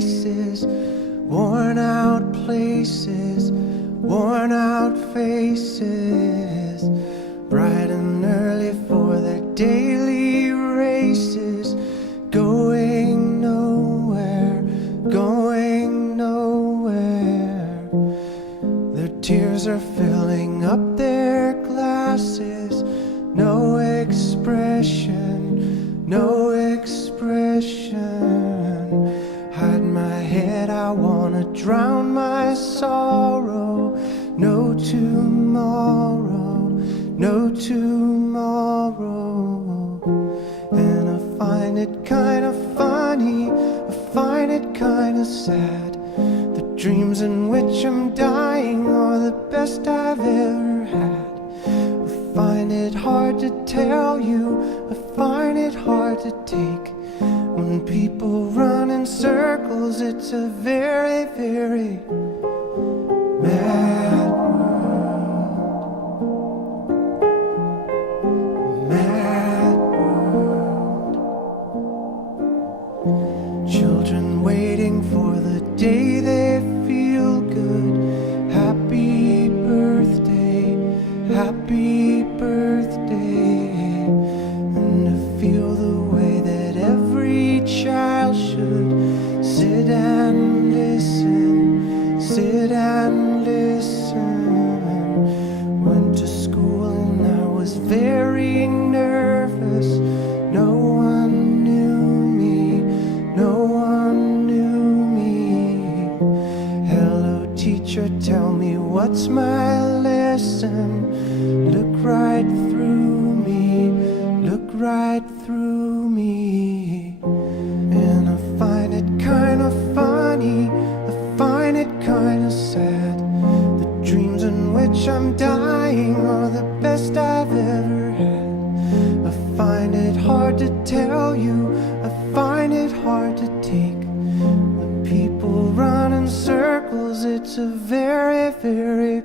faces, worn out places, worn out faces, bright and early for their daily races, going nowhere, going nowhere. Their tears are filling up their glasses, no expression, no expression. Hide my head, I wanna drown my sorrow. No tomorrow, no tomorrow. And I find it kinda funny, I find it kinda sad. The dreams in which I'm dying are the best I've ever had. I find it hard to tell you, I find it hard to take. When people run in circles, it's a very, very mad world. Mad world. Children waiting for the day they feel good. Happy birthday, happy birthday. And to feel the way that every child should sit and listen, sit and listen. Went to school and I was very nervous. No one knew me, no one knew me. Hello teacher, tell me what's my lesson. Look right through me, look right through me. And I find it kinda funny, I find it kinda sad. The dreams in which I'm dying are the best I've ever had. I find it hard to tell you, I find it hard to take. The people run in circles, it's a very, very